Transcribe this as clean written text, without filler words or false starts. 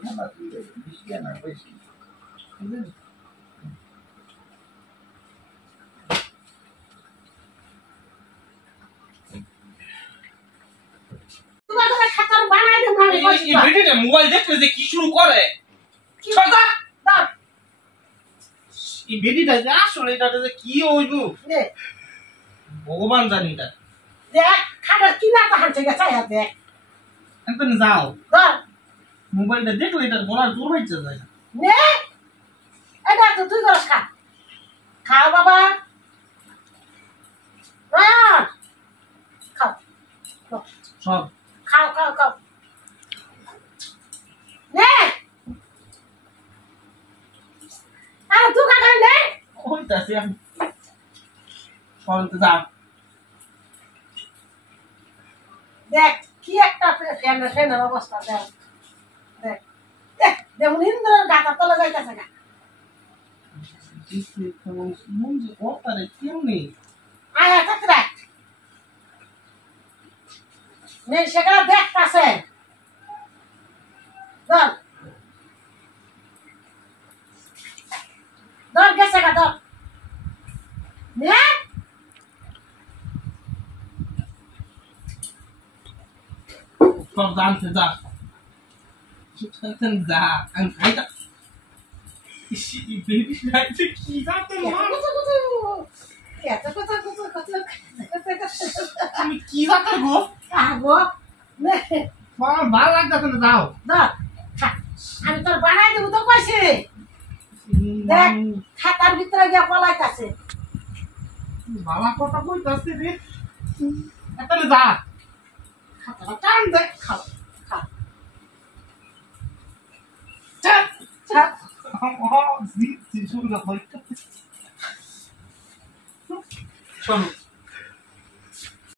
ঠান্ডা বেশি না বেশি মোবাইল দেখলে যে কি শুরু করে এই বেডিটা যে আসলে এটা যে কি হইব ভগবান জানি এটা দেখ খাবার কি না হাঁটছে গেছে দেখ একদম যাও মোবাইলটা দেখলে এটা বলার জোর হইছে যায় নে এটা তো তুই করস খা খাও বাবা খাও সব খাও খাও খাও নে আরে তুই খা নে কইতাছি আমি সরতে যা দেখ কি একটা ফ্যানের অবস্থা দেখ দেখ দেখ যেমন ইন্দ্রের গাটা তলে যাইতেছে না মন যে কর্তারে কেউ নেই আয়া কাকরা নে সেখানে দেখতাছে ধর ধর গেছে গা ধর নে সব জানতে যা যা আমি খাইতা বেবি খাইতে কি জানতে তুমি কি জানতে গো আগো নে আমার ভালো লাগতেছে না যাও ধর আমি তোর বানাই দেবো তো কইছি দেখ খাতার ভিতরে গিয়ে পলাইতাছে ভালো কথা কইতাছে রে এতলে যা খাতাটা টান দে খাও খাও চল ছাড় শুরু না হয় চলো